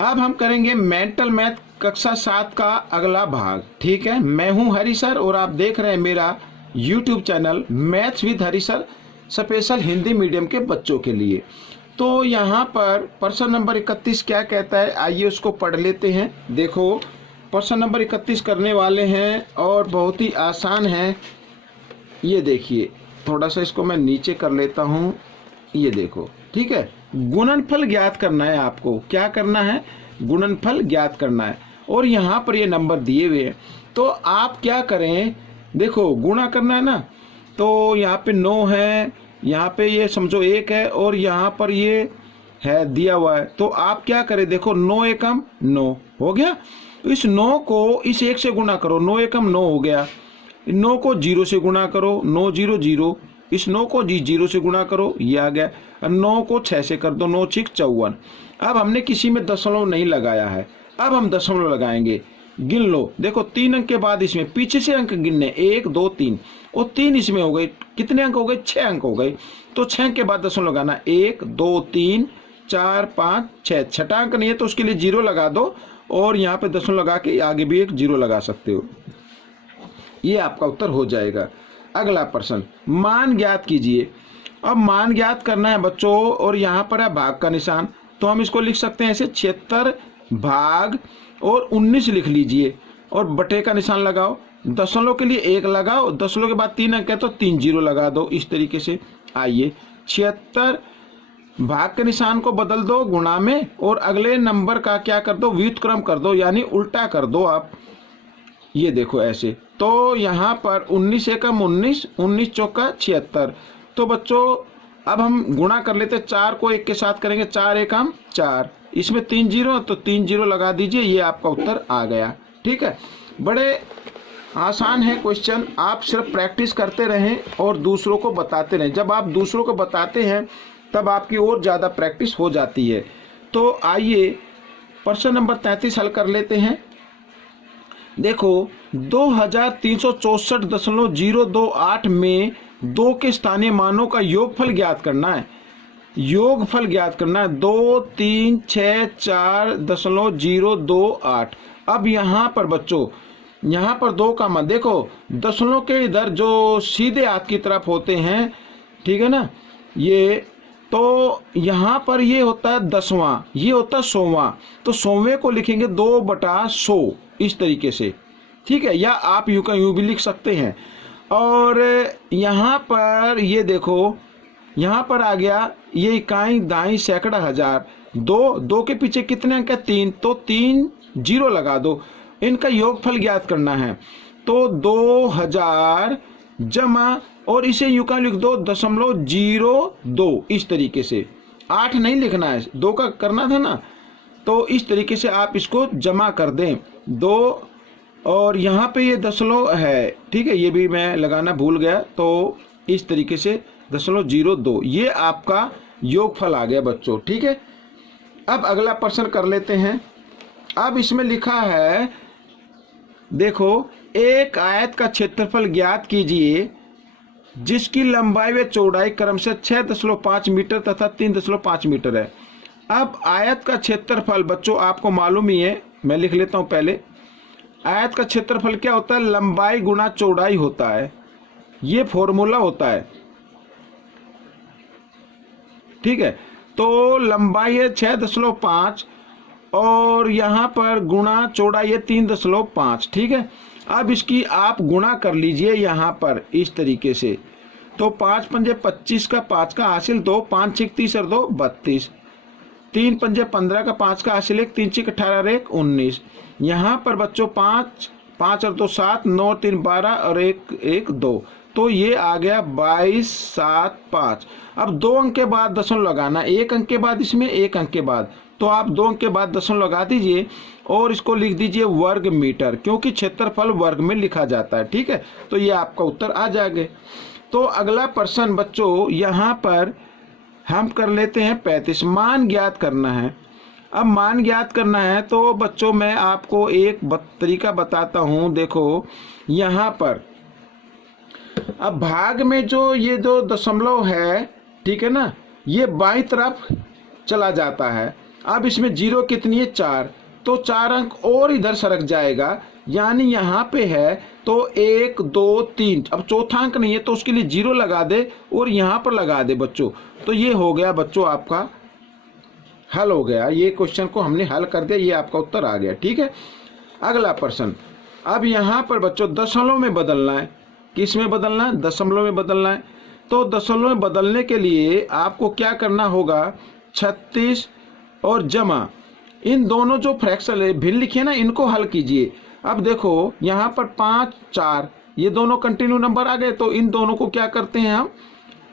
अब हम करेंगे मेंटल मैथ कक्षा 7 का अगला भाग। ठीक है, मैं हूं हरी सर और आप देख रहे हैं मेरा YouTube channel maths with Hari sir, special Hindi medium के बच्चों के लिए। तो यहाँ पर प्रश्न नंबर 31 क्या कहता है, आइए उसको पढ़ लेते हैं। देखो प्रश्न नंबर 31 करने वाले हैं और बहुत ही आसान है। ये देखिए, थोड़ा सा इसको मैं नीचे कर लेता हूँ। ये देखो, ठीक है, गुणनफल ज्ञात करना है आपको। क्या करना है? गुणनफल ज्ञात करना है। और यहाँ पर ये नंबर दिए हुए हैं, तो आप क्या करें, देखो गुणा करना है ना, तो यहाँ पे 9 है, यहाँ पे ये समझो 1 है और यहाँ पर ये है दिया हुआ है। तो आप क्या करें, देखो 9 एकम 9 हो गया। इस 9 को इस 1 से गुणा करो, 9 एकम 9 हो गया। 9 को 0 से गुणा करो, 9 0 0। इस 9 को 0 से गुणा करो, ये आ गया। 9 को 6 से कर दो, 9 6 54। अब हमने किसी में दशमलव नहीं लगाया है, अब हम दशमलव लगाएंगे। गिन लो, देखो 3 अंक के बाद इसमें पीछे से अंक गिनने, 1 2 3, और 3 इसमें हो गए। कितने अंक हो गए? 6 अंक हो गए। तो 6 के बाद दशमलव लगाना, 1 2 3 4 5 6। छठा अंक नहीं है तो उसके लिए 0 लगा दो, और यहाँ पे दशमलव लगा के आगे भी एक 0 लगा सकते हो। ये आपका उत्तर हो जाएगा। अगला प्रश्न, मान ज्ञात कीजिए। अब मान ज्ञात करना है बच्चों, और यहाँ पर है भाग का निशान, तो हम इसको लिख सकते हैं ऐसे, 76 भाग और 19 लिख लीजिए, और बटे का निशान लगाओ। दशमलव के लिए 1 लगाओ, दशमलव के बाद 3 अंक है तो 3 0 लगा दो, इस तरीके से। आइए 76 भाग के निशान को बदल दो गुणा में, और अगले नंबर का क्या कर दो, व्युत्क्रम कर दो, यानी उल्टा कर दो आप। ये देखो ऐसे। तो यहाँ पर 19 एकम 19, 19 चौका 76। तो बच्चों अब हम गुणा कर लेते, 4 को 1 के साथ करेंगे, 4 एकम 4। इसमें 3 0 तो 3 0 लगा दीजिए, ये आपका उत्तर आ गया। ठीक है, बड़े आसान है क्वेश्चन, आप सिर्फ प्रैक्टिस करते रहें और दूसरों को बताते रहें। जब आप दूसरों को बताते हैं तब आपकी और ज़्यादा प्रैक्टिस हो जाती है। तो आइए प्रश्न नंबर 33 हल कर लेते हैं। देखो 2364.028 में 2 के स्थानीय मानों का योगफल ज्ञात करना है। योगफल ज्ञात करना है 2 3 6 4.028। अब यहाँ पर बच्चों, यहाँ पर 2 का मान देखो, दशमलव के इधर जो सीधे हाथ की तरफ होते हैं, ठीक है ना, ये तो यहाँ पर ये होता है 10वां, ये होता है 100वां। तो 100वें को लिखेंगे 2/100 इस तरीके से। ठीक है, या आप यूं का यूं भी लिख सकते हैं। और यहाँ पर ये देखो, यहाँ पर आ गया ये इकाई दाई सैकड़ा हजार। 2 के पीछे कितने अंक है? 3, तो 3 0 लगा दो। इनका योगफल ज्ञात करना है, तो 2000 जमा, और इसे यूं का लिख दो 0.02 इस तरीके से। 8 नहीं लिखना है, 2 का करना था ना, तो इस तरीके से आप इसको जमा कर दें 2, और यहाँ पे ये दशमलव है, ठीक है, ये भी मैं लगाना भूल गया, तो इस तरीके से 0.02, ये आपका योगफल आ गया बच्चों। ठीक है, अब अगला प्रश्न कर लेते हैं। अब इसमें लिखा है, देखो, एक आयत का क्षेत्रफल ज्ञात कीजिए जिसकी लंबाई व चौड़ाई क्रमशः 6.5 मीटर तथा 3.5 मीटर है। अब आयत का क्षेत्रफल बच्चों आपको मालूम ही है, मैं लिख लेता हूं पहले। आयत का क्षेत्रफल क्या होता है? लंबाई गुना चौड़ाई होता है, ये फॉर्मूला होता है। ठीक है, तो लंबाई है 6.5 और यहाँ पर गुणा चौड़ाई है 3.5। ठीक है, अब इसकी आप गुणा कर लीजिए यहाँ पर इस तरीके से। तो 5 पंजे 25 का 5 का हासिल 2, 5 6 30 और 2 32, 3 पंजे 15 का 5 का हासिल 1, 3 6 18 1 19। यहाँ पर बच्चों 5 5 और 2 7, 9 3 12 और 1 1 2, तो ये आ गया 22 7 5। अब 2 अंक के बाद दशमलव लगाना, 1 अंक के बाद इसमें 1 अंक के बाद, तो आप 2 अंक के बाद दशमलव लगा दीजिए और इसको लिख दीजिए वर्ग मीटर, क्योंकि क्षेत्रफल वर्ग में लिखा जाता है। ठीक है, तो ये आपका उत्तर आ जाएगा। तो अगला प्रश्न बच्चों यहाँ पर हम कर लेते हैं 35, मान ज्ञात करना है। अब मान ज्ञात करना है तो बच्चों मैं आपको एक तरीका बताता हूँ। देखो यहाँ पर अब भाग में जो ये जो दशमलव है, ठीक है ना, ये बाईं तरफ चला जाता है, अब इसमें जीरो कितनी है 4, तो 4 अंक और इधर सरक जाएगा, यानी यहाँ पे है तो 1 2 3, अब चौथा अंक नहीं है तो उसके लिए जीरो लगा दे और यहाँ पर लगा दे बच्चों। तो ये हो गया बच्चों आपका हल हो गया, ये क्वेश्चन को हमने हल कर दिया, ये आपका उत्तर आ गया। ठीक है, अगला प्रश्न। अब यहाँ पर बच्चों दशमलव में बदलना है। किस में बदलना है? दशमलव में बदलना है। तो दशमलव में बदलने के लिए आपको क्या करना होगा? 36 और जमा इन दोनों जो फ्रैक्शन भिन्न लिखे ना, इनको हल कीजिए। अब देखो यहाँ पर 5 4 ये दोनों कंटिन्यू नंबर आ गए, तो इन दोनों को क्या करते हैं हम,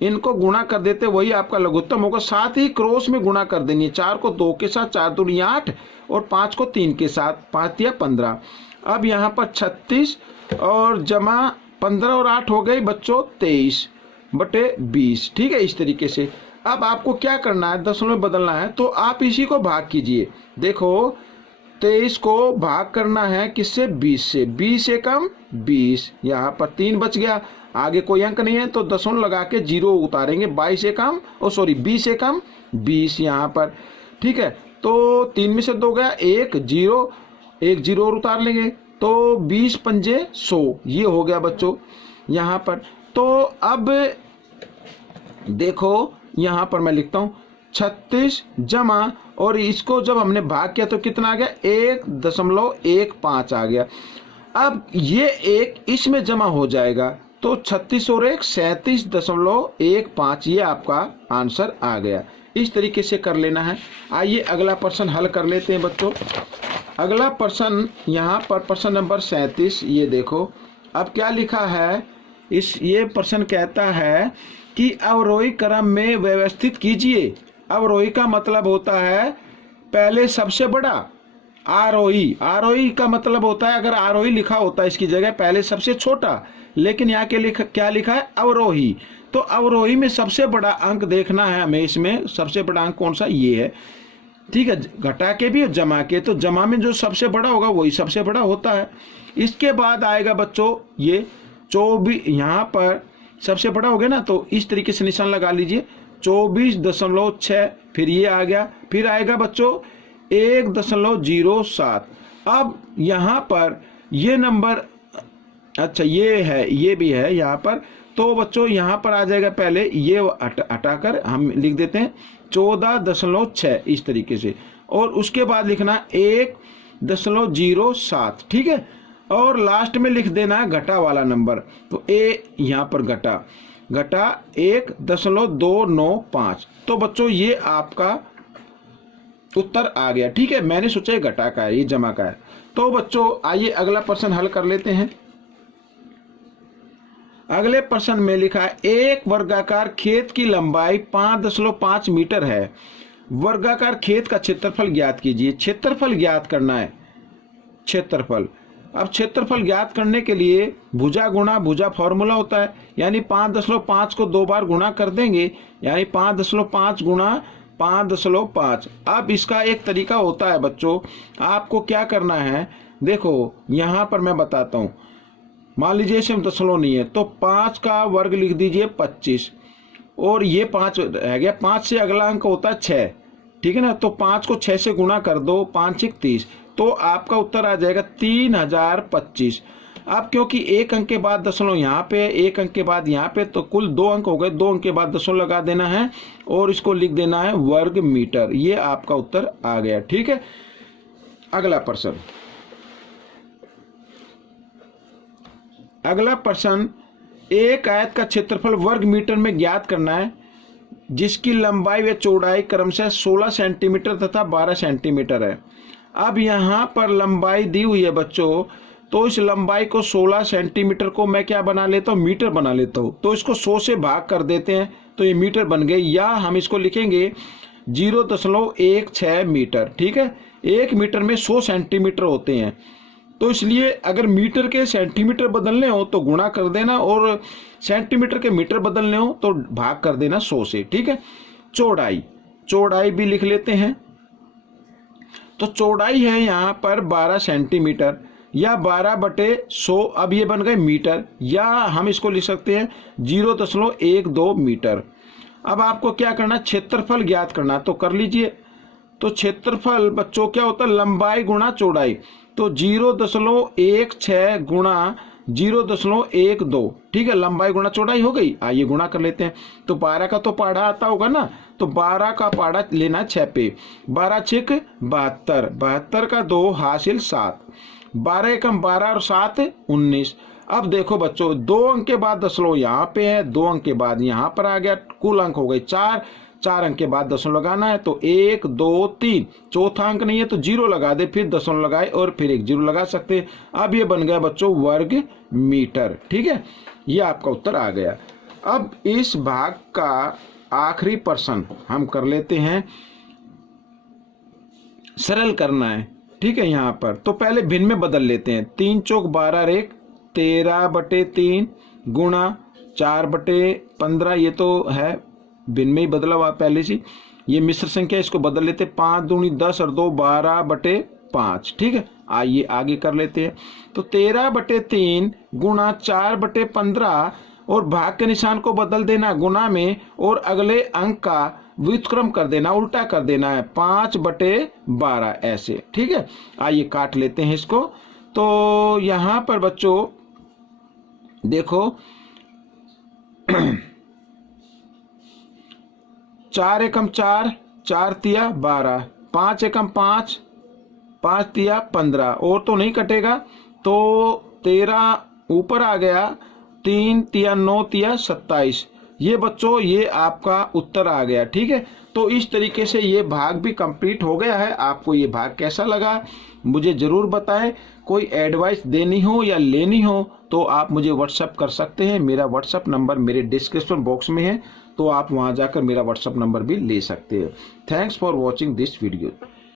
इनको गुणा कर देते, वही आपका लघुत्तम होगा। साथ ही क्रॉस में गुणा कर देनी है, 4 को 2 के साथ 4 दूनी 8 और 5 को 3 के साथ 5 या 15। अब यहाँ पर 36 और जमा 15 और 8 हो गई बच्चों 23/20। ठीक है, इस तरीके से। अब आपको क्या करना है? दशमलव में बदलना है, तो आप इसी को भाग कीजिए। देखो 23 को भाग करना है किससे? 20 से। 20 से कम 20, यहाँ पर 3 बच गया, आगे कोई अंक नहीं है तो दशमलव लगा के जीरो उतारेंगे। 22 से कम 20 से कम 20 यहाँ पर। ठीक है, तो 3 में से 2 गया, 1 0 और उतार लेंगे, तो 20 पंजे 100, ये हो गया बच्चों यहाँ पर। तो अब देखो यहाँ पर मैं लिखता हूँ 36 जमा, और इसको जब हमने भाग किया तो कितना आ गया? 1.15 आ गया। अब ये एक इसमें जमा हो जाएगा, तो 36 और 1 37.15, ये आपका आंसर आ गया। इस तरीके से कर लेना है। आइए अगला प्रश्न हल कर लेते हैं बच्चों। अगला प्रश्न यहाँ पर प्रश्न नंबर 37, ये देखो अब क्या लिखा है। ये प्रश्न कहता है कि अवरोही क्रम में व्यवस्थित कीजिए। अवरोही का मतलब होता है पहले सबसे बड़ा, आरोही का मतलब होता है, अगर आरोही लिखा होता है इसकी जगह पहले सबसे छोटा, लेकिन यहाँ के क्या लिखा है? अवरोही। तो अवरोही में सबसे बड़ा अंक देखना है हमें। इसमें सबसे बड़ा अंक कौन सा? ये है। ठीक है, घटा के भी और जमा के, तो जमा में जो सबसे बड़ा होगा वही सबसे बड़ा होता है। इसके बाद आएगा बच्चों ये 24, यहाँ पर सबसे बड़ा हो गया ना, तो इस तरीके से निशान लगा लीजिए 24.6, फिर ये आ गया, फिर आएगा बच्चों 1.07। अब यहाँ पर ये नंबर, अच्छा ये है, ये भी है यहाँ पर, तो बच्चों यहाँ पर आ जाएगा पहले ये हटाकर हम लिख देते हैं 14.6 इस तरीके से, और उसके बाद लिखना 1.07। ठीक है, और लास्ट में लिख देना है घटा वाला नंबर, तो यहाँ पर घटा 1.295। तो बच्चों ये आपका उत्तर आ गया। ठीक है, मैंने सोचा ये घटा का है, ये जमा का है। तो बच्चों आइए अगला प्रश्न हल कर लेते हैं। अगले प्रश्न में लिखा है एक वर्गाकार खेत की लंबाई 5.5 मीटर है। वर्गाकार खेत का क्षेत्रफल ज्ञात कीजिए। क्षेत्रफल ज्ञात करना है, क्षेत्रफल। अब क्षेत्रफल ज्ञात करने के लिए भुजा गुणा भुजा फॉर्मूला होता है, यानी 5.5 को 2 बार गुणा कर देंगे, यानी 5.5 गुणा 5.5। अब इसका एक तरीका होता है बच्चों, आपको क्या करना है, देखो यहाँ पर मैं बताता हूँ। मान लीजिए इसमें दशमलव नहीं है, तो 5 का वर्ग लिख दीजिए 25, और ये 5 रह गया। 5 से अगला अंक होता है 6, ठीक है ना, तो 5 को 6 से गुणा कर दो, 5 × 30, तो आपका उत्तर आ जाएगा 3025। अब क्योंकि एक अंक के बाद दशमलव यहाँ पे, एक अंक के बाद यहाँ पे, तो कुल 2 अंक हो गए, 2 अंक के बाद दशमलव लगा देना है और इसको लिख देना है वर्ग मीटर। ये आपका उत्तर आ गया। ठीक है, अगला प्रश्न। अगला प्रश्न, एक आयत का क्षेत्रफल वर्ग मीटर में ज्ञात करना है जिसकी लंबाई व चौड़ाई क्रमशः 16 सेंटीमीटर तथा 12 सेंटीमीटर है। अब यहाँ पर लंबाई दी हुई है बच्चों, तो इस लंबाई को 16 सेंटीमीटर को मैं क्या बना लेता हूँ, मीटर बना लेता हूँ। तो इसको 100 से भाग कर देते हैं तो ये मीटर बन गए, या हम इसको लिखेंगे 0.16 मीटर। ठीक है, 1 मीटर में 100 सेंटीमीटर होते हैं, तो इसलिए अगर मीटर के सेंटीमीटर बदलने हो तो गुणा कर देना, और सेंटीमीटर के मीटर बदलने हो तो भाग कर देना 100 से। ठीक है, चौड़ाई भी लिख लेते हैं। तो चौड़ाई है यहाँ पर 12 सेंटीमीटर, या 12/100, अब ये बन गए मीटर, या हम इसको लिख सकते हैं 0.12 मीटर। अब आपको क्या करना है, क्षेत्रफल ज्ञात करना, तो कर लीजिए। तो क्षेत्रफल बच्चों क्या होता है, लंबाई गुणा चौड़ाई। तो 0.16 गुणा 0.12, ठीक है, लंबाई गुणा चौड़ाई हो गई। आइए गुणा कर लेते हैं। तो 12 का तो पाढ़ा आता होगा ना, तो 12 का पाढ़ा लेना 6 पे, 12 छिक 72, 72 का 2 हासिल 7, 12 एकम 12 और 7 19। अब देखो बच्चों, 2 अंक के बाद दशमलव यहाँ पे है, 2 अंक के बाद यहाँ पर आ गया, कुल अंक हो गए 4, 4 अंक के बाद दशमलव लगाना है। तो 1 2 3, चौथा अंक नहीं है तो 0 लगा दे, फिर दशमलव लगाए और फिर एक 0 लगा सकते। अब ये बन गया बच्चों वर्ग मीटर, ठीक है, ये आपका उत्तर आ गया। अब इस भाग का आखिरी प्रश्न हम कर लेते हैं, सरल करना है, ठीक है। यहाँ पर तो पहले भिन्न में बदल लेते हैं। 3 चौक 12 रेख 13/3 गुणा 4/15, ये तो है भिन्न में ही बदला हुआ पहले से। ये मिश्र संख्या, इसको बदल लेते, 5 दूनी 10 और 2 12/5, ठीक है। आइए आगे कर लेते हैं। तो 13/3 गुणा 4/15 और भाग के निशान को बदल देना गुणा में, और अगले अंक का व्युत्क्रम कर देना, उल्टा कर देना है, 5/12 ऐसे, ठीक है। आइए काट लेते हैं इसको। तो यहाँ पर बच्चों देखो 4 एकम 4, 4 तिया 12, 5 एकम 5, 5 तिया 15, और तो नहीं कटेगा, तो 13 ऊपर आ गया, 3 तिया 9 तिया 27। ये बच्चों ये आपका उत्तर आ गया, ठीक है। तो इस तरीके से ये भाग भी कंप्लीट हो गया है। आपको ये भाग कैसा लगा मुझे ज़रूर बताएं। कोई एडवाइस देनी हो या लेनी हो तो आप मुझे व्हाट्सएप कर सकते हैं। मेरा व्हाट्सएप नंबर मेरे डिस्क्रिप्शन बॉक्स में है, तो आप वहां जाकर मेरा व्हाट्सएप नंबर भी ले सकते हैं। Thanks for watching this video.